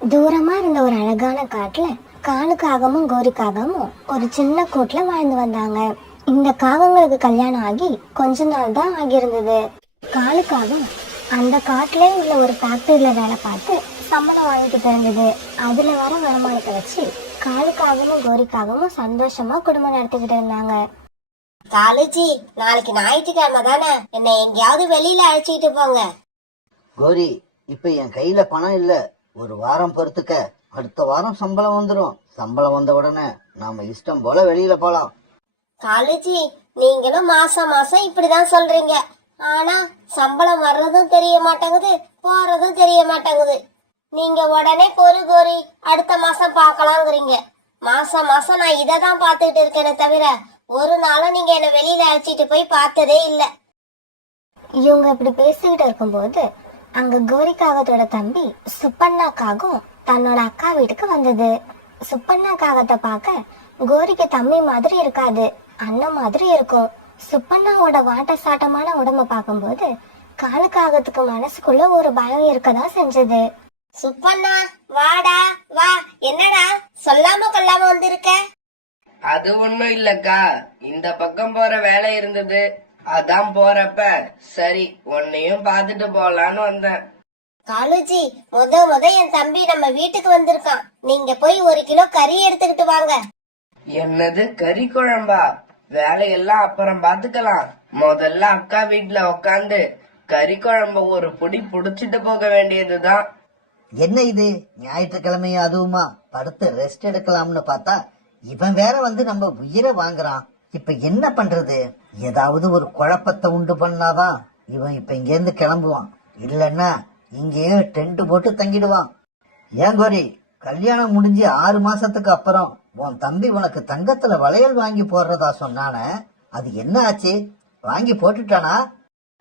தூரமா இருந்த ஒரு அழகான காட்டுல காலுக்காகவும் கோரிக்காகவும் ஒரு சின்ன கூட்டுல வாழ்ந்து வந்தாங்க. இந்த காகங்களுக்கு கல்யாணம் ஆகி கொஞ்ச நாள் தான் ஆகியிருந்தது. காலுக்காகவும் அந்த காட்டுல உள்ள ஒரு ஃபேக்டரியில வேலை பார்த்து சம்பளம் வாங்கிட்டு இருந்தது. அதுல வர வருமானத்தை வச்சு காலுக்காகவும் கோரிக்காகவும் சந்தோஷமா குடும்பம் நடத்திக்கிட்டு இருந்தாங்க. காலேஜி, நாளைக்கு ஞாயிற்றுக்கிழமை தானே, என்னை எங்கேயாவது வெளியில அழைச்சிட்டு போங்க. கோரி, இப்ப என் கையில பணம் இல்ல, ஒரு வாரம் பொறுத்துக்க, அடுத்த வாரம் சம்பளம் வந்துடும். சம்பளம் வந்த உடனே நாம இஷ்டம் போல வெளியில போலாம். காலேஜி, நீங்களும் மாசம் மாசம் இப்படிதான் சொல்றீங்க, ஆனா சம்பளம் வர்றதும் தெரிய மாட்டேங்குது, போறதும் தெரிய மாட்டேங்குது. நீங்க உடனே பொறு கோரி, அடுத்த மாசம் பாக்கலாங்கிறீங்க. மாசம் மாசம் நான் இததான் பாத்துக்கிட்டு இருக்கேனே தவிர ஒரு நாளும் நீங்க என்ன வெளியில அழைச்சிட்டு போய் பார்த்ததே இல்ல. இவங்க இப்படி பேசிக்கிட்டு இருக்கும்போது அங்க கோரிக்காகத்தோட தம்பி சுப்பண்ணா காகம் தன்னோட அக்கா வீட்டுக்கு வந்தது. சுப்பண்ணா காகத்தை பார்க்க கோரிக்கு தம்பி மாதிரி இருக்காது, அண்ணன் மாதிரி இருக்கும். சுப்பண்ணாவோட வாட்ட சாட்டமான உடம்ப பார்க்கும்போது காலுக்காகத்துக்கு மனசுக்குள்ள ஒரு பயம் இருக்கதான் செஞ்சது. சுப்பண்ணா, வாடா வா. என்னடா சொல்லாம கொல்லாம வந்திருக்க? அது ஒண்ணும் இல்லக்கா, இந்த பக்கம் போற வேலை இருந்தது, அதான் போறப்ப சரி உன்னையும் பாத்துட்டு போலான்னு வந்தேன். காலுஜி, முத என் தம்பி நம்ம வீட்டுக்கு வந்திருக்கான், நீங்க போய் 1 கிலோ கறி எடுத்துக்கிட்டு வாங்க. என்னது, கறி குழம்பா? வேலையெல்லாம் அப்புறம் பாத்துக்கலாம், முதல்ல அக்கா வீட்டுல உக்காந்து கறி குழம்ப ஒரு புடி புடிச்சிட்டு போக வேண்டியதுதான். என்ன இது, ஞாயிற்றுக்கிழமையும் அதுவுமா படுத்து ரெஸ்ட் எடுக்கலாம்னு பார்த்தா இவன் வேற வந்து நம்ம உயிரை வாங்குறான். இப்ப என்ன பண்றது? ஏதாவது ஒரு குழப்பத்தை உண்டு பண்ணாதான் இவன் இப்ப இங்க இருந்து கிளம்புவான், இல்லன்னா இங்கேயே டென்ட் போட்டு தங்கிடுவான். ஏன் கோரி, கல்யாணம் முடிஞ்சு 6 மாசத்துக்கு அப்புறம் உன் தம்பி உனக்கு தங்கத்துல வளையல் வாங்கி போடுறதா சொன்னானே, அது என்ன ஆச்சு? வாங்கி போட்டுட்டானா?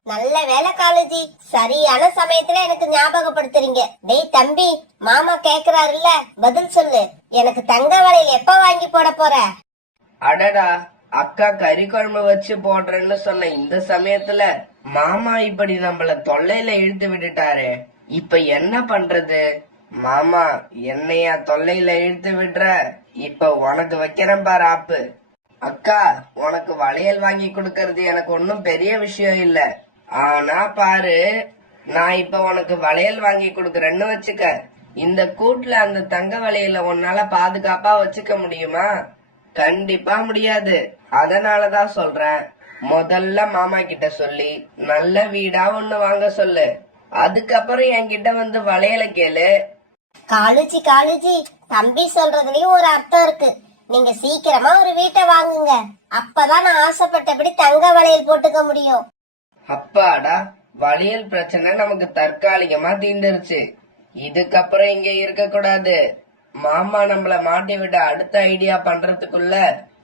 நல்ல வேலை காலேஜி, சரியான சமயத்துல எனக்கு ஞாபகப்படுத்துறீங்க. டேய் தம்பி, மாமா கேக்குறாருல்ல, பதில் சொல்லு. எனக்கு தங்க வளையல் எப்ப வாங்கி போட போற? அடடா, அக்கா கறி குழம்பு வச்சு போடுறேன்னு சொன்ன இந்த சமயத்துல மாமா இப்படி நம்மள தொல்லையில இழுத்து விட்டுட்டாரு. இப்ப என்ன பண்றது? மாமா, என்னையா தொல்லையில இழுத்து விடுற? இப்ப உனக்கு வைக்கிறேன் பாரு ஆப்பு. அக்கா, உனக்கு வளையல் வாங்கி கொடுக்கறது எனக்கு ஒன்னும் பெரிய விஷயம் இல்ல, ஆனா பாரு, நான் இப்ப உனக்கு வளையல் வாங்கி கொடுக்கறேன்னு வச்சுக்க, இந்த கூட்டுல அந்த தங்க வளையல உன்னால பாதுகாப்பா வச்சுக்க முடியுமா? கண்டிப்பா முடியாது. அதனாலதான் சொல்றேன், முதல்ல மாமா கிட்ட சொல்லி நல்ல வீடா ஒண்ணு வாங்க சொல்லு, அதுக்கப்புறம் என்கிட்ட வந்து வளையல கேளு. காலேஜி, தம்பி சொல்றதுலயும் ஒரு அர்த்தம் இருக்கு. நீங்க சீக்கிரமா ஒரு வீட்டை வாங்குங்க, அப்பதான் நான் ஆசைப்பட்டபடி தங்க வளையல் போட்டுக்க முடியும். அப்பாடா, வளையல் பிரச்சனை நமக்கு தற்காலிகமா தீந்துருச்சு. இதுக்கப்புறம் இங்க இருக்க கூடாது. மாமா நம்மள மாட்டி விட அடுத்த ஐடியா பண்றதுக்குள்ள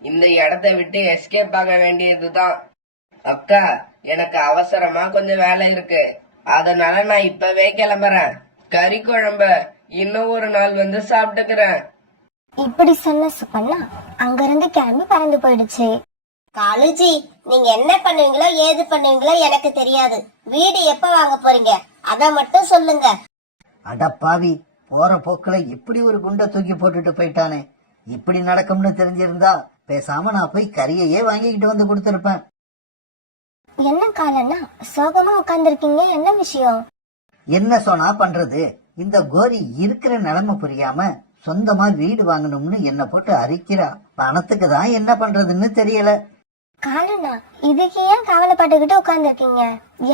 இந்த இடத்த விட்டு எஸ்கேப் ஆக வேண்டியதுதான். அக்கா, எனக்கு அவசரமா கொஞ்சம் வேலை இருக்கு, அதனால நான் இப்பவே கிளம்புறேன். கறி குழம்ப இன்னும் ஒரு நாள் வந்து சாப்பிட்டுக்கிறேன். இப்படி சொன்ன சுப்பண்ணா அங்கிருந்து கிளம்பி பறந்து போயிடுச்சு. காலேஜி, நீங்க என்ன பண்ணுவீங்களோ ஏது பண்ணுவீங்களோ எனக்கு தெரியாது. வீடு எப்ப வாங்க போறீங்க அத மட்டும் சொல்லுங்க. அடப்பாவி, போற போக்குல இப்படி ஒரு குண்டை தூக்கி போட்டுட்டு போயிட்டானே. இப்படி நடக்கும்னு தெரிஞ்சிருந்தா பேசாம நான் போய் கறியையே வாங்கிக்கிட்டு வந்து கொடுத்திருப்பேன். என்ன காலன்னா சோகமா உட்கார்ந்துருக்கீங்க, என்ன விஷயம்? என்ன சொன்னா பண்றது, இந்த கோரி இருக்கிற நிலைமை புரியாம சொந்தமா வீடு வாங்கணும்னு என்ன போட்டு அரிக்கிறா. பணத்துக்கு தான் என்ன பண்றதுன்னு தெரியல. காலண்ணா, இதுக்கு ஏன் கவலைப்பட்டுக்கிட்டு உட்கார்ந்துருக்கீங்க?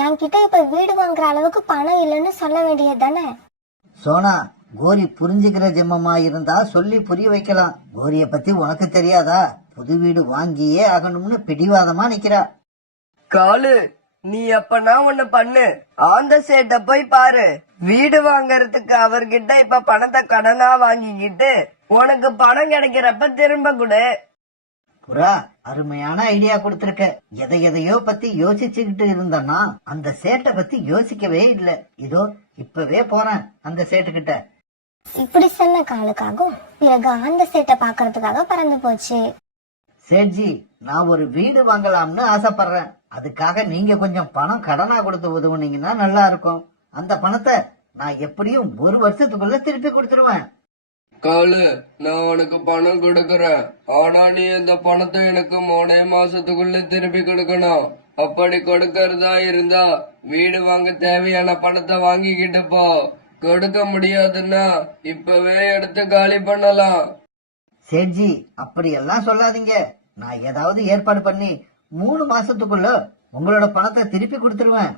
என்கிட்ட இப்ப வீடு வாங்குற அளவுக்கு பணம் இல்லைன்னு சொல்ல வேண்டியது தானே? சோனா, கோரி புரிஞ்சுக்கிற ஜெம்மமா இருந்தா சொல்லி புரிய வைக்கலாம். கோரிய பத்தி உனக்கு தெரியாதா? புது வீடு வாங்கியே ஆகணும்னு பிடிவாதமா நிக்கிறா. காலு, நீ எப்பனா ஒண்ணு பண்ணு, ஆந்த சேட்ட போய் பாரு. வீடு வாங்கறதுக்கு அவர்கிட்ட இப்ப பணத்தை கடனா வாங்கிக்கிட்டு உனக்கு பணம் கிடைக்கிறப்ப திரும்ப கொடு. புறா, அருமையான ஐடியா கொடுத்திருக்க. எதையோ பத்தி யோசிச்சுக்கிட்டு இருந்தனா அந்த சேட்டை பத்தி யோசிக்கவே இல்ல. இதோ இப்பவே போறேன் அந்த சேட்டுக்கிட்ட. இப்படி சொன்ன காலுக்காகவும் பிறகு அந்த சேட்டை பாக்குறதுக்காக பறந்து போச்சு. சேட்ஜி, நான் ஒரு வீடு வாங்கலாம்னு ஆசைப்படுறேன். அதுக்காக நீங்க கொஞ்சம் பணம் கடனா கொடுத்து உதவுனீங்கன்னா நல்லா இருக்கும். அந்த பணத்தை நான் எப்படியும் ஒரு வருஷத்துக்குள்ள திருப்பி கொடுத்துருவேன். காலு, நான் உனக்கு பணம் கொடுக்கறேன். ஆனா நீ அந்த பணத்தை எனக்கு 3 மாசத்துக்குள்ள திருப்பி கொடுக்கணும். அப்படி கொடுக்கறதா இருந்தா வீடு வாங்க தேவையான பணத்தை வாங்கிக்கிட்டு போ. கொடுக்க முடியாதுன்னா இப்பவே எடுத்து காலி பண்ணலாம். சேட்ஜி, அப்படி எல்லாம் சொல்லாதீங்க. நான் ஏதாவது ஏற்பாடு பண்ணி 3 மாசத்துக்குள்ள உங்களோட பணத்தை திருப்பி கொடுத்துருவேன்.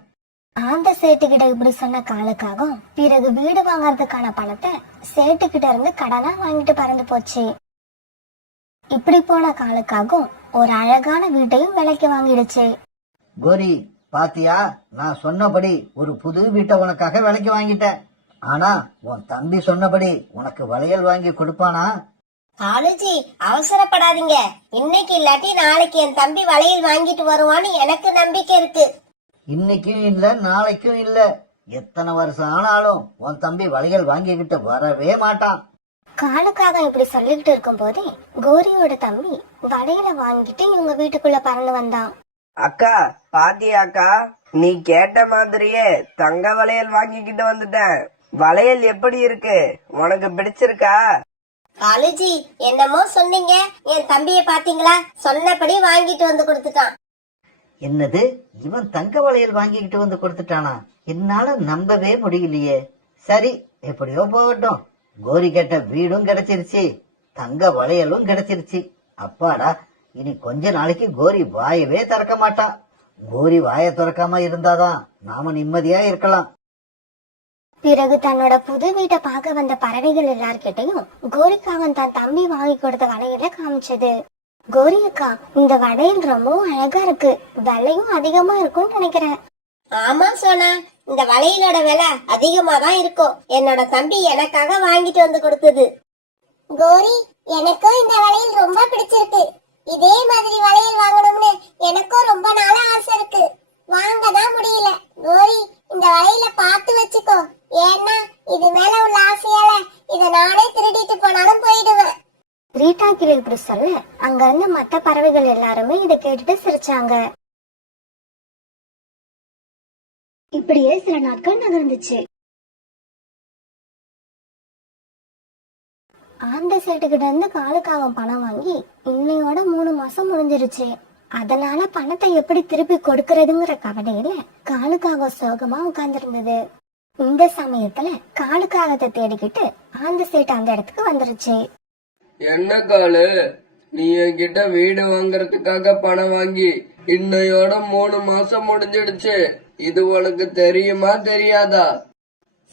அந்த சேட்டுக்கிட்ட இப்படி சொன்ன காலுக்காகவும் பிறகு வீடு வாங்கறதுக்கான பணத்தை சேட்டுக்கிட்ட இருந்து கடனா வாங்கிட்டு பறந்து போச்சு. இப்படி போன காலுக்காகவும் ஒரு அழகான வீட்டையும் விலைக்கு வாங்கிடுச்சு. கோரி, பாத்தியா, நான் சொன்னபடி ஒரு புது வீட்டை உனக்காக விலைக்கு வாங்கிட்டேன். ஆனா உன் தம்பி சொன்னபடி உனக்கு வளையல் வாங்கி கொடுப்பானா? காலுஜி, அவசரப்படாதீங்க. இன்னைக்கு இல்லாட்டி நாளைக்கு என் தம்பி வளையல் வாங்கிட்டு வருவான்னு எனக்கு நம்பிக்கை இருக்கு. இன்னைக்கும் இல்ல, நாளைக்கும் இல்ல, எத்தனை வருஷம் ஆனாலும் உன் தம்பி வளையல் வாங்கிக்கிட்டு வரவே மாட்டான். காலுக்காக இப்படி சொல்லிக்கிட்டு இருக்கும் போதே கோரியோட தம்பி வளையல வாங்கிட்டு இவங்க வீட்டுக்குள்ள பறந்து வந்தான். அக்கா, பாத்தியாக்கா, நீ கேட்ட மாதிரியே தங்க வளையல் வாங்கிக்கிட்டு வந்துட்டேன். வளையல் எப்படி இருக்கு? உனக்கு பிடிச்சிருக்கா? காலுஜி, என்னமோ சொன்னீங்க, என் தம்பிய பாத்தீங்களா? சொன்னபடி வாங்கிட்டு வந்து கொடுத்துட்டான். என்னது, இவன் தங்க வளையல் வாங்கிக்கிட்டு வந்து கொடுத்துட்டானா? என்னால நம்பவே முடியலையே. சரி, எப்படியோ போகட்டும். கோரி கேட்ட வீடும் கிடைச்சிருச்சு, தங்க வளையலும் கிடைச்சிருச்சு. அப்பாடா, இனி கொஞ்ச நாளைக்கு கோரி வாயவே திறக்க மாட்டான். கோரி வாயை திறக்காம இருந்தாதான் நாம நிம்மதியா இருக்கலாம். பிறகு தன்னோட புது வீட்டை பார்க்க வந்த பறவைகள் எல்லார்கிட்டையும் கோரிக்காகன் தன் தம்பி வாங்கி கொடுத்த வளையல காமிச்சது. கோரி அக்கா, இந்த வளையல் ரொம்ப அழகா இருக்கு, விலையும் அதிகமா இருக்கும்னு நினைக்கிறேன். ஆமா சோனா, இந்த வளையலோட விலை அதிகமா தான் இருக்கும். என்னோட தம்பி எனக்காக வாங்கிட்டு வந்து கொடுத்தது. கோரி, எனக்கும் இந்த வளையல் ரொம்ப பிடிச்சிருக்கு. இதே மாதிரி வளையல் வாங்கணும்னு எனக்கும் ரொம்ப நாளா ஆசை இருக்கு. வாங்கதான் முடியல. கோரி, இந்த வளையல பார்த்து வச்சுக்கோ. ஏன்னா இது மேல உள்ள ஆசையால இத நானே திருடிட்டு போனாலும் போயிடுவேன். ரீட்டா கிளி இப்படி சொல்ல அங்க இருந்த மத்த பறவைகள் எல்லாருமே இதை கேட்டுட்டு சிரிச்சாங்க. இப்படியே சில நாட்கள் நகர்ந்துச்சு. ஆந்த சேட்டுக்கிட்ட இருந்து காலுக்காக பணம் வாங்கி இன்னையோட 3 மாசம் முடிஞ்சிருச்சு. அதனால பணத்தை எப்படி திருப்பி கொடுக்கறதுங்கிற கவலையில காலுக்காக சோகமா உட்கார்ந்துருந்தது. இந்த சமயத்துல காலுக்காகத்தை தேடிக்கிட்டு ஆந்த சேட்டு அந்த இடத்துக்கு வந்துருச்சு. என்ன காலு, நீ என்கிட்ட வீடு வாங்கறதுக்காக பணம் வாங்கி இன்னையோட 3 மாசம் முடிஞ்சிடுச்சு. இது உனக்கு தெரியுமா தெரியாதா?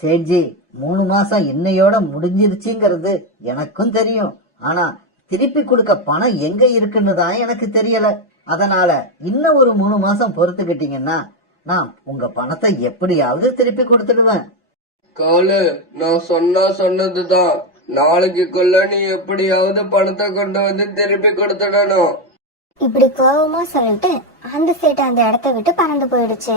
சேட்ஜி, 3 மாசம் இன்னையோட முடிஞ்சிருச்சுங்கிறது எனக்கும் தெரியும். ஆனா திருப்பி கொடுக்க பணம் எங்க இருக்குன்னு தான் எனக்கு தெரியல. அதனால இன்னும் ஒரு 3 மாசம் பொறுத்துக்கிட்டீங்கன்னா நான் உங்க பணத்தை எப்படியாவது திருப்பி கொடுத்துடுவேன். காலு, நான் சொன்னதுதான். நாளைக்குள்ள நீ எப்படியாவது பணத்தை கொண்டு வந்து திருப்பி கொடுத்துடணும். இப்படி கோபமா சொல்லிட்டு ஆந்த சேட்டு அந்த இடத்த விட்டு பறந்து போயிடுச்சு.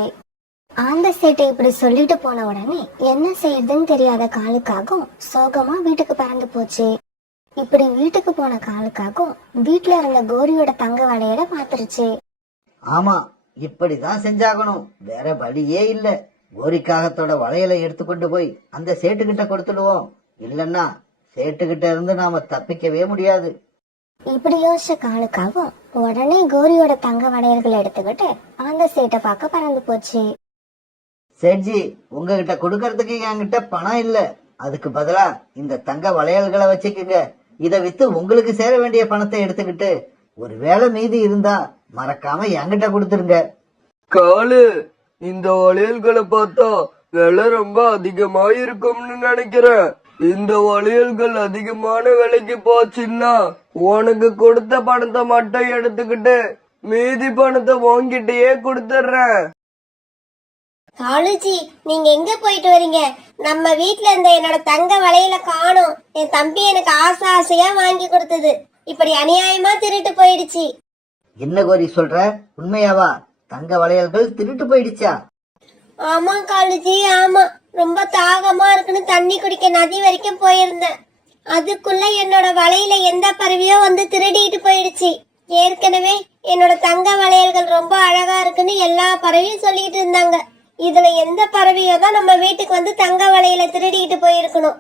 ஆந்த சேட்டை இப்படி சொல்லிட்டு போன உடனே என்ன செய்யறதுன்னு தெரியாத காலுக்காகவும் சோகமா வீட்டுக்கு பறந்து போச்சு. இப்படி வீட்டுக்கு போன காலுக்காகவும் வீட்டுல இருந்த கோரியோட தங்க வளையல பாத்துருச்சு. ஆமா, இப்படிதான் செஞ்சாகணும், வேற வழியே இல்ல. கோரிக்காகத்தோட வளையலை எடுத்துக்கொண்டு போய் அந்த சேட்டுக்கிட்ட கொடுத்துடுவோம். இல்லன்னா சேட்டுக்கிட்ட இருந்து நாம தப்பிக்கவே முடியாது. இப்படி யோசிச்ச காலுக்காகவும் உடனே கோரியோட தங்க வளையல்களை எடுத்துக்கிட்டு அந்த சேட்டை பார்க்க பறந்து போச்சு. சேட்ஜி, உங்ககிட்ட கொடுக்கறதுக்கு என்கிட்ட பணம் இல்ல. அதுக்கு பதிலா இந்த தங்க வளையல்களை வச்சுக்குங்க. இத வித்து உங்களுக்கு சேர வேண்டிய பணத்தை எடுத்துக்கிட்டு ஒருவேளை மீதி இருந்தா மறக்காம என்கிட்ட கொடுத்துருங்க. காலு, இந்த வளையல்களை பார்த்தா விலை ரொம்ப அதிகமா இருக்கும்னு நினைக்கிறேன். இந்த வளையல்கள் அதிகமான விலைக்கு போச்சுன்னா உனக்கு கொடுத்த பணத்தை மட்டும் எடுத்துக்கிட்டு மீதி பணத்தை உன்கிட்டயே கொடுத்துடுறேன். காலுஜி, நீங்க எங்க போயிட்டு வரீங்க? நம்ம வீட்ல இருந்த என்னோட தங்க வளையல காணோம். என் தம்பி எனக்கு ஆசையா வாங்கி கொடுத்தது இப்படி அநியாயமா திருட்டு போயிடுச்சு. என்ன கோரி சொல்ற? உண்மையாவா? தங்க வளையல்கள் திருட்டு போயிடுச்சா? ஆமா காலுஜி, ஆமா. ரொம்ப தாகமா இருக்குன்னு தண்ணி குடிக்க நதி வரைக்கும் போயிருந்தேன். அதுக்குள்ள என்னோட வளையல எந்த பறவையோ வந்து திருடிட்டு போயிடுச்சு. ஏற்கனவே என்னோட தங்க வளையல்கள் ரொம்ப அழகா இருக்குன்னு எல்லா பறவையும் சொல்லிட்டு இருந்தாங்க. இதுல எந்த பறவையோ தான் நம்ம வீட்டுக்கு வந்து தங்க வளையல திருடிட்டு போயிருக்கணும்.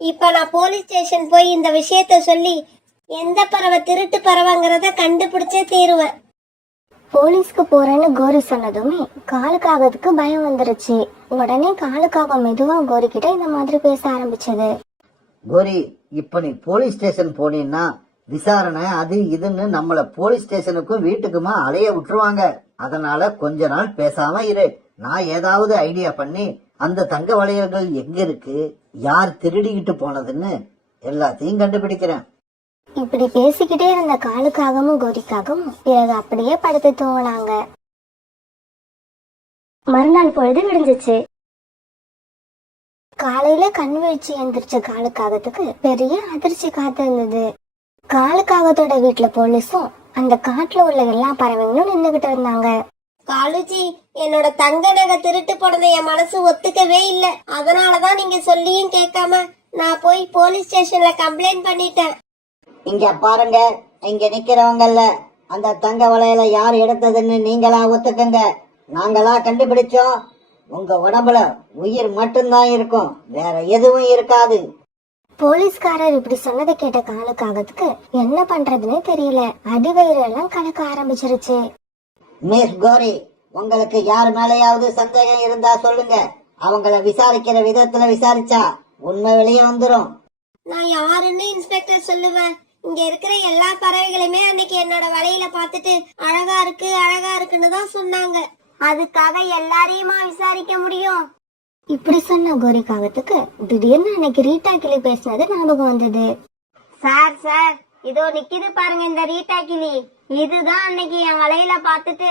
இப்ப நான் போலீஸ் ஸ்டேஷன் போய் இந்த விஷயத்த சொல்லி எந்த பறவை திருட்டு பறவைங்கிறத கண்டுபிடிச்சே தீருவேன். போலீஸ்க்கு போறேன்னு கோரி சொன்னதுமே காலுக்காகத்துக்கு பயம் வந்துருச்சு. உடனே காலுக்காக மெதுவா கோரி கிட்ட இந்த மாதிரி பேச ஆரம்பிச்சது. கோரி, இப்ப நீ போலீஸ் ஸ்டேஷன் போனீன்னா விசாரணை அது இதுன்னு நம்மள போலீஸ் ஸ்டேஷனுக்கும் வீட்டுக்குமா அலைய விட்டுருவாங்க. அதனால கொஞ்ச நாள் பேசாம இரு. நான் ஏதாவது ஐடியா பண்ணி அந்த தங்க வளையல்கள் எங்க இருக்கு, யார் திருடிக்கிட்டு போனதுன்னு எல்லாத்தையும் கண்டுபிடிக்கிறேன். இப்படி பேசிக்கிட்டே இருந்த காலுக்காகவும் கோரிக்காகவும் பிறகு அப்படியே படுத்து தூங்கினாங்க. மறுநாள் பொழுது விடிஞ்சிச்சு. காலையில கண் வீழ்ச்சி எந்திரிச்ச காலுக்காகத்துக்கு பெரிய அதிர்ச்சி காத்து இருந்தது. காலுக்காகத்தோட வீட்டுல போலீஸும் அந்த காட்டுல உள்ள எல்லா பறவைங்களும் நின்னுகிட்டு இருந்தாங்க. காலுஜி, என்னோட தங்க நகை திருட்டு போனதை என் மனசு ஒத்துக்கவே இல்ல. அதனாலதான் நீங்க சொல்லியும் கேட்காம நான் போய் போலீஸ் ஸ்டேஷன்ல கம்ப்ளைண்ட் பண்ணிட்டேன். இங்க பாருங்க, இங்க நிக்கிறவங்கல்ல அந்த தங்க வளையல யார் எடுத்ததுன்னு நீங்களா ஒத்துக்கங்க. நாங்களா கண்டுபிடிச்சோம். உங்க உடம்புல உயிர் மட்டும்தான் இருக்கும், வேற எதுவும் இருக்காது. போலீஸ்காரர் இப்படி சொன்னதை கேட்ட காலுக்காகத்துக்கு என்ன பண்றதுன்னே தெரியல. அடிவயிறு எல்லாம் கணக்க ஆரம்பிச்சிருச்சு. மிஸ் கோரி, உங்களுக்கு யார் மேலேயாவது சந்தேகம் இருந்தா சொல்லுங்க. அவங்கள விசாரிக்கிற விதத்துல விசாரிச்சா உண்மை வெளியே வந்துரும். நான் யாருன்னு இன்ஸ்பெக்டர் சொல்லுவேன். இங்க இருக்கிற எல்லா பறவைகளுமே அன்னைக்கு என்னோட வலையில பாத்துட்டு அழகா இருக்கு அழகா இருக்குன்னு தான் சொன்னாங்க. அதுக்காக எல்லாரையுமா விசாரிக்க முடியும்? இப்படி சொன்ன கோரிக்காகத்துக்கு திடீர்னு அன்னைக்கு ரீட்டா கிளி பேசினது ஞாபகம் வந்தது. சார் சார், இதோ நிக்குது பாருங்க இந்த ரீட்டா கிளி. இதுதான் அன்னைக்கு என் வலையில பாத்துட்டு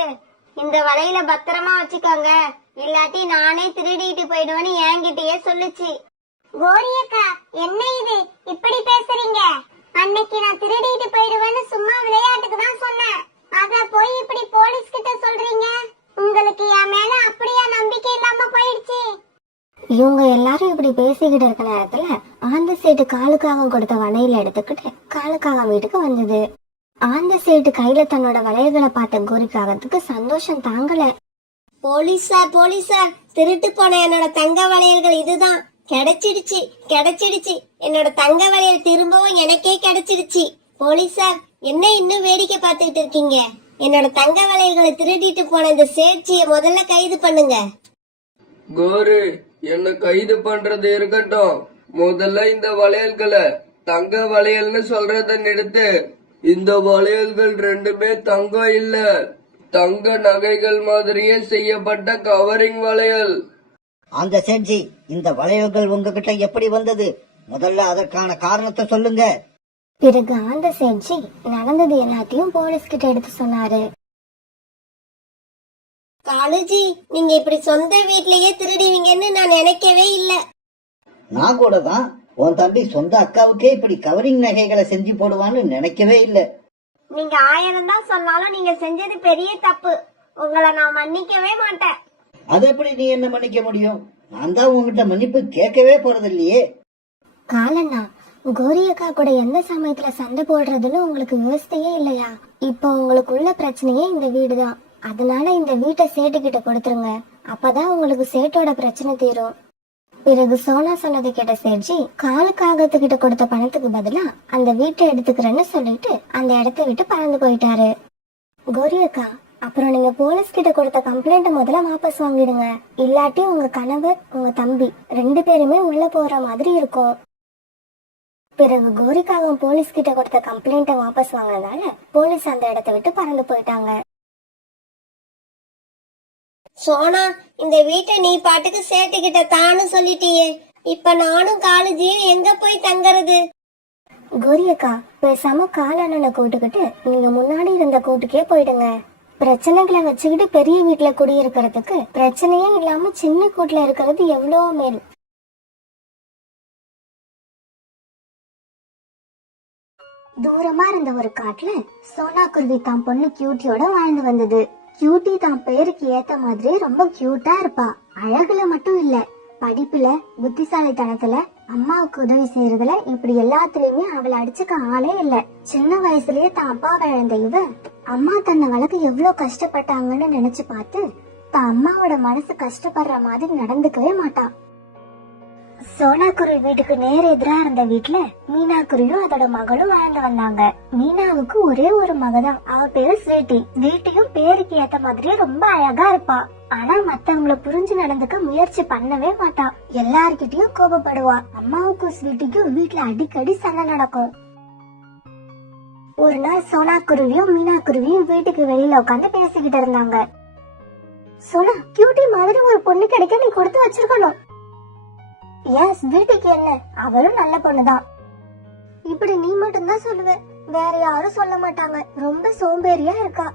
இந்த வலையில பத்திரமா வச்சுக்கோங்க, இல்லாட்டி நானே திருடிட்டு போயிடுவேன்னு என்கிட்டயே சொல்லுச்சு. கோரியக்கா, என்ன இது இப்படி பேசுறீங்க? அன்னைக்கு நான் திருடிட்டு போயிடுவேன்னு சும்மா விளையாட்டுக்கு தான் சொன்னேன். அத போய் இப்படி போலீஸ் கிட்ட சொல்றீங்க. உங்களுக்கு என் மேல அப்படியா நம்பிக்கை இல்லாம போயிடுச்சு? இவங்க எல்லாரும் இப்படி பேசிக்கிட்டு இருக்க நேரத்துல ஆந்த சேட்டு காலுக்காக கொடுத்த வளையல எடுத்துக்கிட்டு காலுக்காக வீட்டுக்கு வந்தது. ஆந்த சேட்டு கையில தன்னோட வளையல்களை பார்த்த கோரிக்காகத்துக்கு சந்தோஷம் தாங்கல. போலீஸார், திருட்டு போன என்னோட தங்க வளையல்கள் இதுதான். கிடைச்சிடுச்சு கிடைச்சிடுச்சு, என்னோட தங்க வளையல் திரும்பவும் எனக்கே கிடைச்சிடுச்சு. போலீஸார், என்ன இன்னும் வேடிக்கை பார்த்துக்கிட்டு இருக்கீங்க? என்னோட தங்க வளையல்களை திருடிட்டு போன இந்த சேட்சிய முதல்ல கைது பண்ணுங்க. கோரி, என்ன கைது பண்றது இருக்கட்டும். முதல்ல இந்த வளையல்களை தங்க வளையல்னு சொல்றத நிறுத்து. இந்த வளையல்கள் ரெண்டுமே தங்கம் இல்ல, தங்க நகைகள் மாதிரியே செய்யப்பட்ட கவரிங் வளையல். அந்த சேட்ஜி, இந்த வளையல்கள் உங்ககிட்ட எப்படி வந்தது? முதல்ல அதற்கான காரணத்தை சொல்லுங்க. பிறகு ஆந்த சேட்ஜி நடந்தது எல்லாத்தையும் போலீஸ் கிட்ட எடுத்து சொன்னாரு. காலுஜி, நீங்க இப்படி சொந்த வீட்லயே திருடுவீங்கன்னு நான் நினைக்கவே இல்ல. நான் கூட தான் உன் தம்பி சொந்த அக்காவுக்கே இப்படி கவரிங் நகைகளை செஞ்சு போடுவான்னு நினைக்கவே இல்ல. நீங்க 1000 தான் சொன்னாலும் நீங்க செஞ்சது பெரிய தப்பு. உங்களை நான் மன்னிக்கவே மாட்டேன். அது எப்படி நீ என்ன மன்னிக்க முடியும்? நான் தான் உங்ககிட்ட மன்னிப்பு கேட்கவே போறது இல்லையே. காலண்ணா, கோரி அக்கா கூட எந்த சமயத்துல சண்டை போடுறதுன்னு உங்களுக்கு யோசித்தையே இல்லையா? இப்போ உங்களுக்கு உள்ள பிரச்சனையே இந்த வீடுதான். அதனால இந்த வீட்டை சேட்டுக்கிட்ட கொடுத்துருங்க. அப்பதான் உங்களுக்கு சேட்டோட பிரச்சனை தீரும். பிறகு சோனா சொன்னதை கேட்ட சேட்ஜி காலுக்காகத்துக்கிட்ட கொடுத்த பணத்துக்கு பதிலா அந்த வீட்டை எடுத்துக்கிறேன்னு சொல்லிட்டு அந்த இடத்த விட்டு பறந்து போயிட்டாரு. கோரி அக்கா, அப்புறம் நீங்க போலீஸ் கிட்ட கொடுத்த கம்ப்ளைண்ட் முதல்ல வாபஸ் வாங்கிடுங்க. இல்லாட்டி உங்க கணவர் உங்க தம்பி 2 பேருமே உள்ள போற மாதிரி இருக்கும். பிறகு கோரிக்காகவும் போலீஸ் கிட்ட கொடுத்த கம்ப்ளைண்ட்டை வாபஸ் வாங்கினதால போலீஸ் அந்த இடத்த விட்டு பறந்து போயிட்டாங்க. சோனா, இந்த வீட்டை நீ பாட்டுக்கு சேட்டுக்கிட்ட தானு சொல்லிட்டியே. இப்ப நானும் காலேஜையும் எங்க போய் தங்கறது? கோரி அக்கா, பேசாம காலண்ணனை கூட்டுக்கிட்டு நீங்க முன்னாடி இருந்த கூட்டுக்கே போயிடுங்க. பிரச்சனைகளை வச்சுக்கிட்டு பெரிய வீட்டுல குடியிருக்கிறதுக்கு பிரச்சனையே இல்லாம சின்ன கூட்டுல இருக்கிறது எவ்வளோ மேல். தூரமா இருந்த ஒரு காட்டுல சோனா குருவி தான் பொண்ணு கியூட்டியோட வாழ்ந்து வந்தது. கியூட்டி தான் பேருக்கு ஏத்த மாதிரி ரொம்ப கியூட்டா இருப்பா. அழகுல மட்டும் இல்ல, படிப்புல, புத்திசாலித்தனத்துல, அம்மாவுக்கு உதவி செய்யறதுல, இப்படி எல்லாத்துலயுமே அவளை அடிச்சுக்க ஆளே இல்ல. சின்ன வயசுலயே தான் அப்பாவை இழந்த இவ அம்மா தன்னை வளர்க்க எவ்வளவு கஷ்டப்பட்டாங்கன்னு நினைச்சு பார்த்து தான் அம்மாவோட மனசு கஷ்டப்படுற மாதிரி நடந்துக்கவே மாட்டான். சோனா குருவி வீட்டுக்கு நேர் எதிரா இருந்த வீட்டுல மீனா குருவியும் அதோட மகளும் வாழ்ந்து வந்தாங்க. மீனாவுக்கு ஒரே ஒரு மகதான், அவ பேரு ஸ்வீட்டி. ஸ்வீட்டியும் பேருக்கு ஏத்த மாதிரியே ரொம்ப அழகா இருப்பா. ஆனா மத்தவங்கள புரிஞ்சு நடந்துக்க முயற்சி பண்ணவே மாட்டா. எல்லார்கிட்டயும் கோபப்படுவா. அம்மாவுக்கும் ஸ்வீட்டிக்கும் வீட்டுல அடிக்கடி சண்டை நடக்கும். ஒரு நாள் சோனா குருவியும் மீனா குருவியும் வீட்டுக்கு வெளியில உட்காந்து பேசிக்கிட்டு இருந்தாங்க. சோனா, கியூட்டி மாதிரி ஒரு பொண்ணு கிடைக்க நீ கொடுத்து வச்சிருக்கணும். ஏன் ஸ்வீட்டிக்கு என்ன, அவளும் நல்ல பொண்ணுதான். இப்படி நீ மட்டும்தான் சொல்லுவ, வேற யாரும் சொல்ல மாட்டாங்க. ரொம்ப சோம்பேறியா இருக்கா.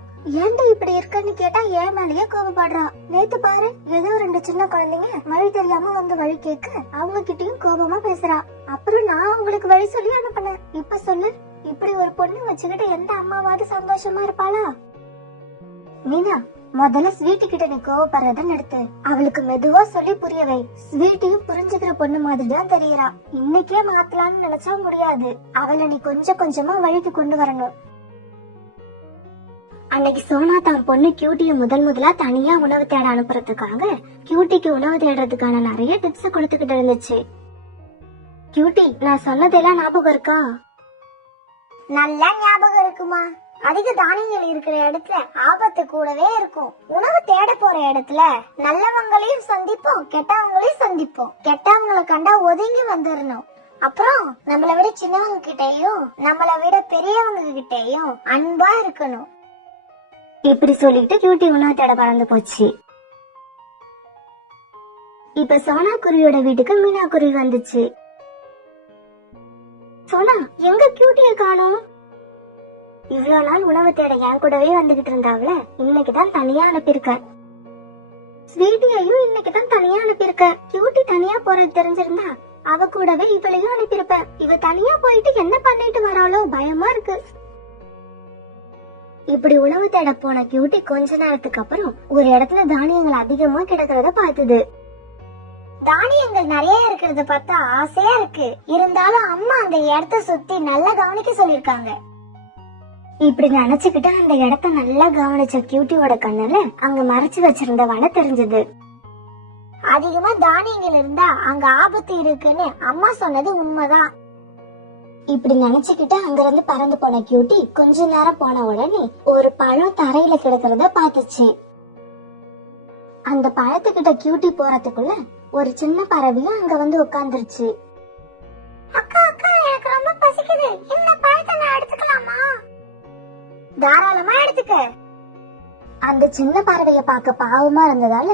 ஏன்டா இப்படி இருக்கன்னு கேட்டா ஏன் மேலேயே கோபப்படுறா. நேத்து பாரு, ஏதோ 2 சின்ன குழந்தைங்க வழி தெரியாம வந்து வழி கேட்க அவங்க கிட்டயும் கோபமா பேசுறா. அப்புறம் நான் அவங்களுக்கு வழி சொல்லி அனுப்பினேன். இப்ப சொல்லு, இப்படி ஒரு பொண்ணு வச்சுக்கிட்டு எந்த அம்மாவாவது சந்தோஷமா இருப்பாளா? மீனா, முதல்ல ஸ்வீட்டி கிட்ட நீ கோவப்படுறத நிறுத்து. அவளுக்கு மெதுவா சொல்லி புரியவை. ஸ்வீட்டியும் புரிஞ்சுக்கிற பொண்ணு மாதிரி தான் தெரியறா. இன்னைக்கே மாத்தலாம்னு நினைச்சா முடியாது. அவளை நீ கொஞ்சம் கொஞ்சமா வழிக்கு கொண்டு வரணும். அன்னைக்கு சோனா தான் பொண்ணு கியூட்டிய முதலா தனியா உணவு தேட அனுப்புறதுக்காக கியூட்டிக்கு உணவு தேடுறதுக்கான நிறைய டிப்ஸ் கொடுத்துக்கிட்டு இருந்துச்சு. கியூட்டி, நான் சொன்னதெல்லாம் ஞாபகம் இருக்கா? நல்லா ஞாபகம் இருக்குமா. அதிக தானியங்கள் இருக்கிற இடத்துல ஆபத்து கூடவே இருக்கும். உணவு தேட போற இடத்துல நல்லவங்களையும் சந்திப்போம், கெட்டவங்களையும் சந்திப்போம். கெட்டவங்களை கண்டா ஒதுங்கி வந்துடணும். அப்புறம் நம்மளை விட சின்னவங்க கிட்டயும் நம்மளை விட பெரியவங்க கிட்டயும் அன்பா இருக்கணும். இப்படி சொல்லிட்டு கியூட்டி உணவு தேட பறந்து போச்சு. இப்ப சோனா குருவியோட வீட்டுக்கு மீனா குருவி வந்துச்சு. சோனா, எங்க கியூட்டிய காணோம்? இவ்வளவு நாள் உணவு தேட என் கூடவே வந்துகிட்டு இருந்தாவல, இன்னைக்குதான் தனியா அனுப்பியிருக்க. ஸ்வீட்டியையும் இன்னைக்குதான் தனியா அனுப்பியிருக்க. கியூட்டி தனியா போறது தெரிஞ்சிருந்தா அவ கூடவே இவளையும் அனுப்பியிருப்ப. இவ தனியா போயிட்டு என்ன பண்ணிட்டு வராளோ பயமா இருக்கு. இப்படி உணவு தேட போன கியூட்டி கொஞ்ச நேரத்துக்கு அப்புறம் ஒரு இடத்துல தானியங்கள் அதிகமா கிடக்கிறத பார்த்தது. தானியங்கள் நிறைய இருக்கிறத பார்த்தா ஆசையா இருக்கு. இருந்தாலும் அம்மா அந்த இடத்த சுத்தி நல்லா கவனிக்க சொல்லிருக்காங்க. இப்படி நினைச்சுக்கிட்டு அந்த இடத்த நல்லா கவனிச்ச கியூட்டியோட கண்ணுல அங்க மறைச்சு வச்சிருந்த வலை தெரிஞ்சது. அதிகமா தானியங்கள் இருந்தா அங்க ஆபத்து இருக்குன்னு அம்மா சொன்னது உண்மைதான். இப்படி நினைச்சுக்கிட்டு அங்கிருந்து பறந்து போன கியூட்டி கொஞ்ச நேரம் போன உடனே ஒரு பழம் தரையில கிடக்கிறத பாத்துச்சு. அந்த பழத்துக்கிட்ட கியூட்டி போறதுக்குள்ள ஒரு சின்ன பறவையும் அங்க வந்து உட்கார்ந்துருச்சு. அக்கா அக்கா, எனக்கு ரொம்ப பசிக்குது. இந்த பழத்தை நான் எடுத்துக்கலாமா? தாராளமா எடுத்துக்க. அந்த சின்ன பறவைய பார்க்க பாவமா இருந்ததால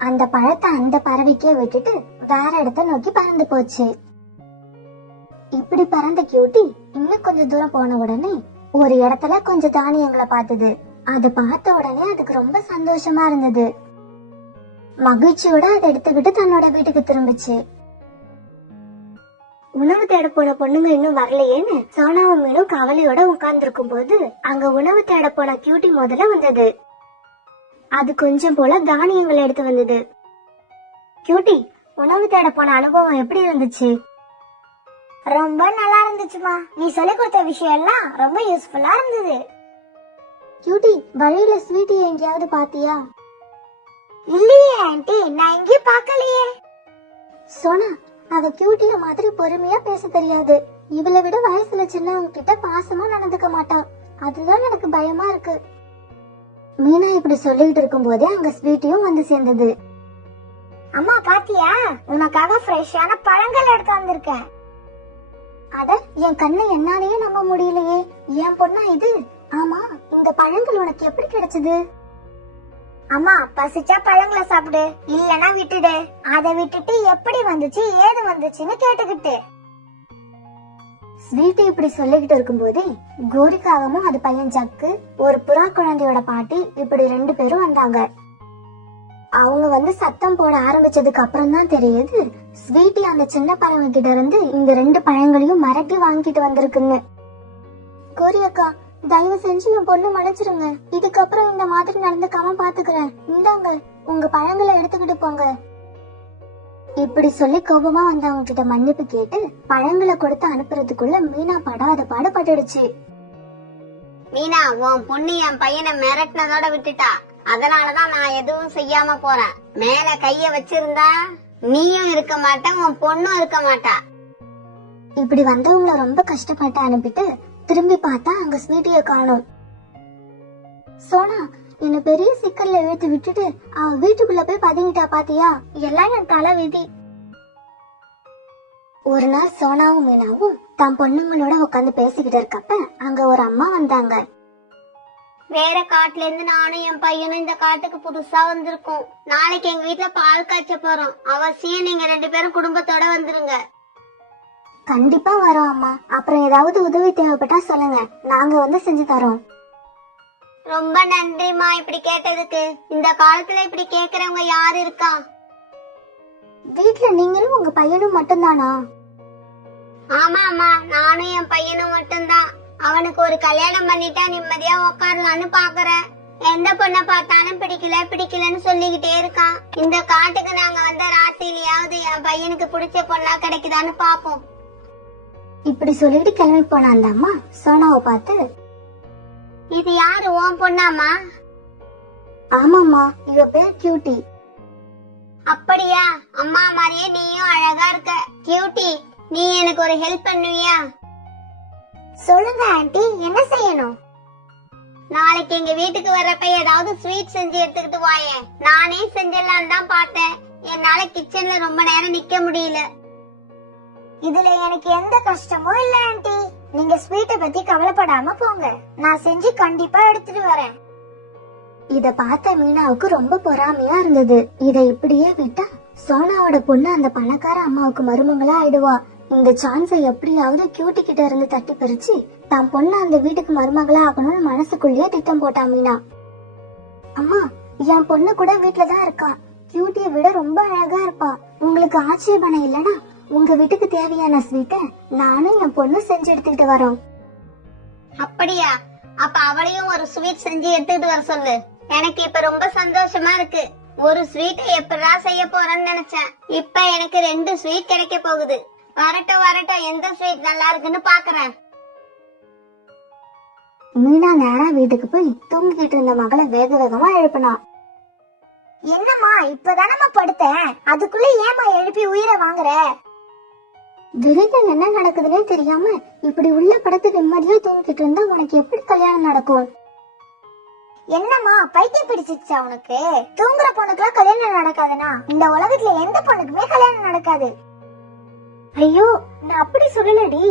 அந்த பழத்தை அந்த பறவைக்கே விட்டுட்டு வேற இடத்த நோக்கி பறந்து போச்சு. இப்படி பறந்த கியூட்டி இன்னும் கொஞ்ச தூரம் போன உடனே ஒரு இடத்துல கொஞ்சம் தானியங்களை பார்த்தது. அது பார்த்த உடனே அதுக்கு ரொம்ப சந்தோஷமா இருந்தது. மகிழ்ச்சியோட அதை எடுத்துக்கிட்டு தன்னோட வீட்டுக்கு திரும்பிச்சு. உணவு தேட போன பொண்ணுங்க இன்னும் வரலையேன்னு சோனாவும் மீனும் கவலையோட உட்கார்ந்து இருக்கும் போது அங்க உணவு தேட போன கியூட்டி முதல்ல வந்தது. அது கொஞ்சம் போல தானியங்களை எடுத்து வந்தது. கியூட்டி, உணவு தேட போன அனுபவம் எப்படி இருந்துச்சு? ரொம்ப நல்லா இருந்துச்சுமா. நீ சொல்லி கொடுத்த விஷயம் எல்லாம் ரொம்ப யூஸ்ஃபுல்லா இருந்தது. கியூட்டி, வழியில ஸ்வீட்டி எங்கேயாவது பாத்தியா? இல்லையே ஆண்டி, நான் எங்கேயும் பார்க்கலையே. சோனா, அவ கியூட்டிய மாதிரி பொறுமையா பேச தெரியாது. இவளை விட வயசுல சின்னவங்க கிட்ட பாசமா நடந்துக்க மாட்டா. அதுதான் எனக்கு பயமா இருக்கு. மீனா இப்படி சொல்லிட்டு இருக்கும் போதே அங்க ஸ்வீட்டியும் வந்து சேர்ந்தது. அம்மா பாத்தியா, உனக்காக ஃப்ரெஷ்ஷான பழங்கள் எடுத்து வந்திருக்கேன். அட, என் கண்ணை என்னாலேயே நம்ப முடியலையே. என் பொண்ணா இது? ஆமா, இந்த பழங்கள் உனக்கு எப்படி கிடைச்சது? அம்மா, பசிச்சா பழங்களை சாப்பிடு, இல்லனா விட்டுடு. அதை விட்டுட்டு எப்படி வந்துச்சு ஏது வந்துச்சுன்னு கேட்டுக்கிட்டு. ஸ்வீட்டி இப்படி சொல்லிக்கிட்டு இருக்கும் போதே கோரிக்காவும் அது பையன் ஜக்கு, ஒரு புறா குழந்தையோட பாட்டி இப்படி 2 பேரும் வந்தாங்க. அவங்க வந்து சத்தம் போட ஆரம்பிச்சதுக்கு அப்புறம் தான் தெரியுது ஸ்வீட்டி அந்த சின்ன பழங்க கிட்ட இருந்து இந்த 2 பழங்களையும் மறக்கி வாங்கிட்டு வந்திருக்குன்னு. கோரி அக்கா, தயவு செஞ்சு என் பொண்ணு மன்னிச்சிருங்க. இதுக்கப்புறம் இந்த மாதிரி நடந்துக்காம பாத்துக்கிறேன். இந்தாங்க, உங்க பழங்களை எடுத்துக்கிட்டு போங்க. இப்படி சொல்லி கோபமா வந்தவங்க கிட்ட மன்னிப்பு கேட்டு பழங்களை கொடுத்து அனுப்புறதுக்குள்ள மீனா படாத பாடுபட்டுடுச்சு. மீனா, உன் பொண்ணு என் பையனை மிரட்டினதோட விட்டுட்டா. அதனாலதான் நான் எதுவும் செய்யாம போறேன். மேல கைய வச்சிருந்தா நீயும் இருக்க மாட்ட, உன் பொண்ணும் இருக்க மாட்டா. இப்படி வந்தவங்கள ரொம்ப கஷ்டப்பட்டு அனுப்பிட்டு திரும்பி பார்த்தா அங்க ஸ்வீட்டிய காணோம். சோனா என்ன பெரிய சிக்கல்ல இழுத்து விட்டுட்டு அவ வீட்டுக்குள்ள போய் பதுங்கிட்டா பாத்தியா? எல்லாம் என் தலை விதி. ஒரு நாள் சோனாவும் மீனாவும் தன் பொண்ணுங்களோட உட்காந்து பேசிக்கிட்டு இருக்கப்ப அங்க ஒரு அம்மா வந்தாங்க. வேற காட்டுல இருந்து நானும் என் பையனும் இந்த காட்டுக்கு புதுசா வந்திருக்கோம். நாளைக்கு எங்க வீட்டுல பால் காய்ச்ச போறோம். அவசியம் நீங்க 2 பேரும் குடும்பத்தோட வந்துருங்க. கண்டிப்பா வரோம் அம்மா. அப்புறம் ஏதாவது உதவி தேவைப்பட்டா சொல்லுங்க, நாங்க வந்து செஞ்சு தரோம். ரொம்ப நன்றிமா இப்படி கேட்டதுக்கு. இந்த காலத்துல இப்படி கேக்குறவங்க யாரு இருக்கா? வீட்டுல நீங்களும் உங்க பையனும் மட்டும்தானா? ஆமா அம்மா, நானும் என் பையனும் மட்டும்தான். அவனுக்கு ஒரு கல்யாணம் பண்ணிட்டா நிம்மதியா உக்காரலான்னு பாக்குறேன். எந்த பொண்ணை பார்த்தாலும் பிடிக்கலன்னு சொல்லிக்கிட்டே இருக்கான். இந்த காட்டுக்கு நாங்க வந்த ராசியிலயாவது என் பையனுக்கு பிடிச்ச பொண்ணா கிடைக்குதான்னு பாப்போம். இப்படி சொல்லிட்டு கிளம்பி போன அந்த அம்மா சோனாவை பார்த்து, இது யாரு, உன் பொண்ணாமா? ஆமாம்மா, இவ பேர் கியூட்டி. அப்படியா? அம்மா மாதிரியே நீயும் அழகா இருக்க. கியூட்டி, நீ எனக்கு ஒரு ஹெல்ப் பண்ணுவியா? சொல்லுங்க ஆண்டி, என்ன செய்யணும்? நாளைக்கு எங்க வீட்டுக்கு வர்றப்ப ஏதாவது ஸ்வீட் செஞ்சு எடுத்துக்கிட்டு வாயேன். நானே செஞ்சிடலான்னு தான் பார்த்தேன். என்னால கிச்சன்ல ரொம்ப நேரம் நிக்க முடியல. இதுல எனக்கு எந்த கஷ்டமும் இல்ல ஆண்டி. நீங்க ஸ்வீட்டை பத்தி கவலைப்படாம போங்க, நான் செஞ்சு கண்டிப்பா எடுத்துட்டு வரேன். இத பார்த்த மீனாவுக்கு ரொம்ப பொறாமையா இருந்தது. இத இப்படியே விட்டா சோனாவோட பொண்ணு அந்த பணக்கார அம்மாவுக்கு மருமகளா ஆயிடுவா. இந்த சான்ஸை எப்படியாவது கியூட்டி கிட்ட இருந்து தட்டி பறிச்சு தான் பொண்ணு அந்த வீட்டுக்கு மருமகளா ஆகணும்னு மனசுக்குள்ளேயே திட்டம் போட்டா மீனா. அம்மா, என் பொண்ணு கூட வீட்டுலதான் இருக்கா. கியூட்டியை விட ரொம்ப அழகா இருப்பா. உங்களுக்கு ஆட்சேபணம் இல்லனா உங்க வீட்டுக்கு தேவையான ஸ்வீட்டை நானும் என் பொண்ணு செஞ்சு எடுத்துக்கிட்டு வரோம். அப்படியா? அப்ப அவளையும் ஒரு ஸ்வீட் செஞ்சு எடுத்துக்கிட்டு வர சொல்லு. எனக்கு இப்ப ரொம்ப சந்தோஷமா இருக்கு. ஒரு ஸ்வீட் எப்படா செய்ய போறேன்னு நினைச்சேன். இப்ப எனக்கு 2 ஸ்வீட் கிடைக்க போகுது. வரட்டும், எந்த ஸ்வீட் நல்லா இருக்குன்னு பாக்குறேன். மீனா நேரா வீட்டுக்கு போய் தூங்கிட்டு இருந்த மகளை வேக வேகமா எழுப்பினா. என்னம்மா, இப்பதானம்மா படுத்தேன், அதுக்குள்ள ஏமா எழுப்பி உயிரை வாங்குற? திடீர்னு என்ன நடக்குதுன்னே தெரியாம இப்படி உள்ள படுத்து நிம்மதியா தூங்கிட்டு இருந்தா உனக்கு எப்படி கல்யாணம் நடக்கும்? என்னம்மா, பைத்தியம் பிடிச்சிச்சா உனக்கு? தூங்குற பொண்ணுக்குலாம் கல்யாணம் நடக்காதுனா இந்த உலகத்துல எந்த பொண்ணுக்குமே கல்யாணம் நடக்காது. ஐயோ, நான் அப்படி சொல்லலடி.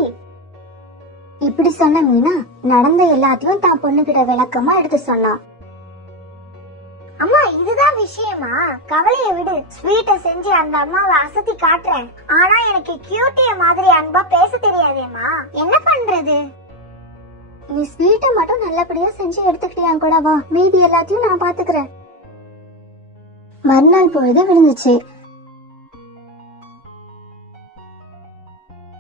இப்படி சொன்ன மீனா நடந்த எல்லாத்தையும் தான் பொண்ணுகிட்ட விளக்கமா எடுத்து சொன்னா. அம்மா, இதுதான் விஷயமா? கவலைய விடு, ஸ்வீட்டை செஞ்சு அந்த அம்மாவை அசத்தி காட்டுறேன். ஆனா எனக்கு கியூட்டிய மாதிரி அன்பா பேச தெரியாதேம்மா, என்ன பண்றது? நீ ஸ்வீட்டை மட்டும் நல்லபடியா செஞ்சு எடுத்துக்கிட்டியா கூட வா, மீதி எல்லாத்தையும் நான் பாத்துக்கிறேன். மறுநாள் பொழுது விழுந்துச்சு.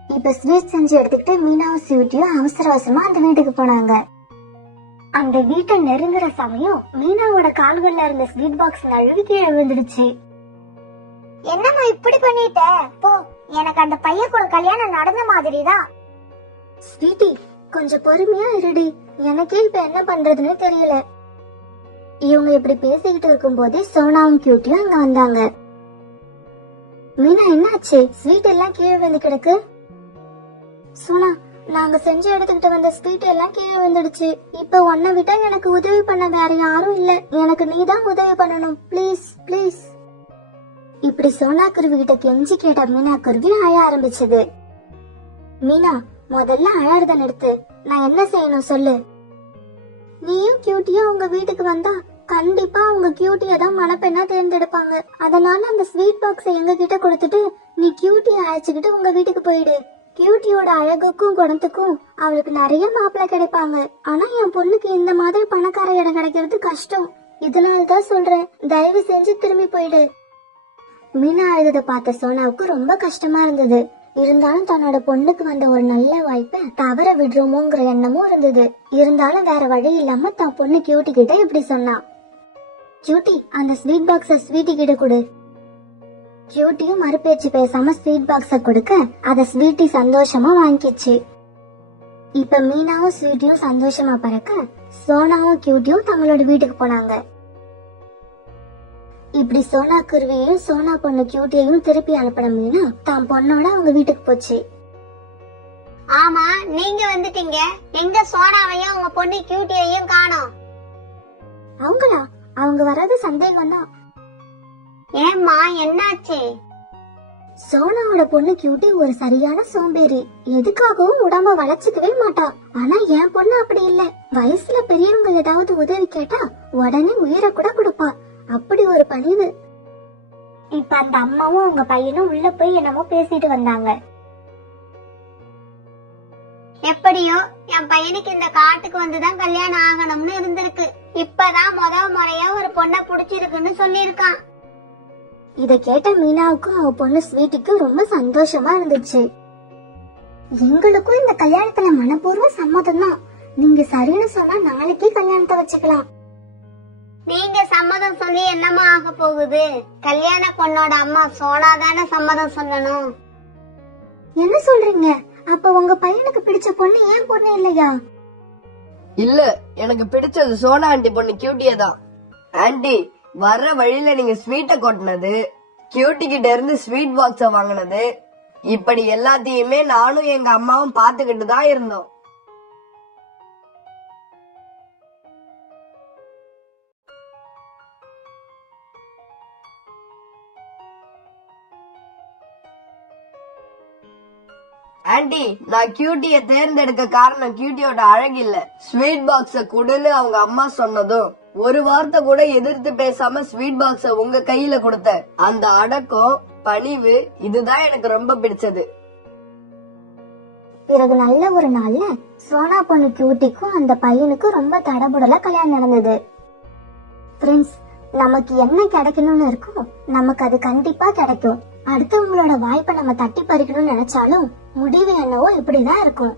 இப்ப ஸ்வீட் செஞ்சு எடுத்துக்கிட்டு மீனாவும் ஸ்வீட்டியும் அவசர அவசரமா அந்த வீட்டுக்கு போனாங்க. அந்த வீட்டை நெருங்குற சமயம் மீனாவோட கால்கள்ல இருந்த ஸ்வீட் பாக்ஸ் நழுவி கீழே விழுந்துடுச்சு. என்னம்மா இப்படி பண்ணிட்ட? போ, எனக்கு அந்த பையன் கூட கல்யாணம் நடந்த மாதிரிதான். ஸ்வீட்டி, கொஞ்சம் பொறுமையா இருடி, எனக்கே இப்ப என்ன பண்றதுன்னு தெரியல. இவங்க இப்படி பேசிக்கிட்டு இருக்கும் போதே சோனாவும் கியூட்டியும் அங்க வந்தாங்க. மீனா, என்னாச்சு? ஸ்வீட் எல்லாம் கீழே விழுந்து கிடக்கு. சோனா, நாங்க செஞ்சு எடுத்துக்கிட்டு வந்த ஸ்வீட் எல்லாம் கீழே விழுந்துடுச்சு. இப்ப உன்னை விட்டா எனக்கு உதவி பண்ண வேற யாரும் இல்ல. எனக்கு நீதான் உதவி பண்ணணும், ப்ளீஸ் ப்ளீஸ். இப்படி சோனா குருவி கிட்ட கெஞ்சி கேட்ட மீனா குருவி அழ ஆரம்பிச்சது. மீனா, முதல்ல அழறத நிறுத்து. நான் என்ன செய்யணும் சொல்லு. நீயும் கியூட்டியும் உங்க வீட்டுக்கு வந்தா கண்டிப்பா உங்க கியூட்டியை தான் மணப்பெண்ணா தேர்ந்தெடுப்பாங்க. அதனால அந்த ஸ்வீட் பாக்ஸை எங்க கிட்ட கொடுத்துட்டு நீ கியூட்டியை அழைச்சுக்கிட்டு உங்க வீட்டுக்கு போயிடு. கியூட்டியோட அழகுக்கும் குணத்துக்கும் அவளுக்கு நிறைய மாப்பிள்ளை கிடைப்பாங்க. ஆனா என் பொண்ணுக்கு இந்த மாதிரி பணக்கார இடம் கிடைக்கிறது கஷ்டம். இதனாலதான் சொல்றேன், தயவு செஞ்சு திரும்பி போயிடு. மீனா அழுத பார்த்த சோனாவுக்கு ரொம்ப கஷ்டமா இருந்தது. இருந்தாலும் தன்னோட பொண்ணுக்கு வந்த ஒரு நல்ல வாய்ப்பை தவற விடுறோமோங்கிற எண்ணமும் இருந்தது. இருந்தாலும் வேற வழி இல்லாம தான் பொண்ணு கியூட்டி கிட்ட இப்படி சொன்னா. கியூட்டி, அந்த ஸ்வீட் பாக்ஸ ஸ்வீட்டி கிட்ட கொடு. கியூட்டியும் மறுபேச்சு பேசாம ஸ்வீட் பாக்ஸ கொடுக்க அத ஸ்வீட்டி சந்தோஷமா வாங்கிச்சு. இப்ப மீனாவும் ஸ்வீட்டியும் சந்தோஷமா பறக்க சோனாவும் கியூட்டியும் தங்களோட வீட்டுக்கு போனாங்க. இப்படி சோனா குருவியையும் சோனா பொண்ணு கியூட்டியையும் திருப்பி அனுப்பின மீனா தான் பொண்ணோட அவங்க வீட்டுக்கு போச்சு. ஆமா, நீங்க வந்துட்டீங்க. எங்க சோனாவையும் உங்க பொண்ணு கியூட்டியையும் காணோம். அவங்களா? அவங்க வர்றது சந்தேகம் தான். ஏம்மா, என்னாச்சு? சோனாவோட பொண்ணு கியூட்டி ஒரு சரியான சோம்பேறி. எதுக்காகவும் உடம்ப வளைச்சுக்கவே மாட்டா. ஆனா என் பொண்ணு அப்படி இல்ல. வயசுல பெரியவங்க ஏதாவது உதவி கேட்டா உடனே உயிரை கூட கொடுப்பா. அப்படி ஒரு பணிவு. இப்ப அந்த அம்மாவும் அவங்க பையனும் உள்ள போய் என்னமோ பேசிட்டு வந்தாங்க. எப்படியோ என் பையனுக்கு இந்த காட்டுக்கு வந்துதான் கல்யாணம் ஆகணும்னு இருந்திருக்கு. இப்பதான் முறையா ஒரு பொண்ணை புடிச்சிருக்குன்னு சொல்லிருக்கான். இத கேட்ட மீனாவுக்கும் அவ பொண்ணு ஸ்வீட்டிக்கும் ரொம்ப சந்தோஷமா இருந்துச்சு. எங்களுக்கும் இந்த கல்யாணத்துல மனப்பூர்வ சம்மதம் தான். நீங்க சரின்னு சொன்னா நாளைக்கே கல்யாணத்தை வச்சுக்கலாம். நீங்க சம்மதம் சொல்லி என்னமா ஆக போகுது? கல்யாண பொண்ணோட அம்மா சோனா தானே சம்மதம் சொல்லணும். என்ன சொல்றீங்க? அப்ப உங்க பையனுக்கு பிடிச்ச பொண்ணு ஏன் பொண்ணு இல்லையா? இல்ல, எனக்கு பிடிச்சது சோனா ஆண்டி பொண்ணு கியூட்டியே தான். ஆண்டி, வர்ற வழியில நீங்க ஸ்வீட்டை கொட்டினது, கியூட்டி கிட்ட இருந்து ஸ்வீட் பாக்ஸ வாங்கினது, இப்படி எல்லாத்தையுமே நானும் எங்க அம்மாவும் பாத்துக்கிட்டு தான் இருந்தோம். ஆண்டி, நான் கியூட்டிய தேர்ந்தெடுக்க காரணம் கியூட்டியோட அழகு இல்ல, ஸ்வீட் பாக்ஸ குடுன்னு அவங்க அம்மா சொன்னதும் ஒரு வார்த்தை கூட எதிர்த்து பேசாம ஸ்வீட் பாக்ஸ உங்க கையில கொடுத்த அந்த அடக்கம், பணிவு, இதுதான் எனக்கு ரொம்ப பிடிச்சது. பிறகு நல்ல ஒரு நாள்ல சோனா பொண்ணு கியூட்டிக்கும் அந்த பையனுக்கும் ரொம்ப தடபுடலா கல்யாணம் நடந்தது. ஃப்ரெண்ட்ஸ், நமக்கு என்ன கிடைக்கணும்னு இருக்கோ நமக்கு அது கண்டிப்பா கிடைக்கும். அடுத்தவங்களோட வாய்ப்பை நம்ம தட்டி பறிக்கணும்னு நினைச்சாலும் முடிவு என்னவோ இப்படிதான் இருக்கும்.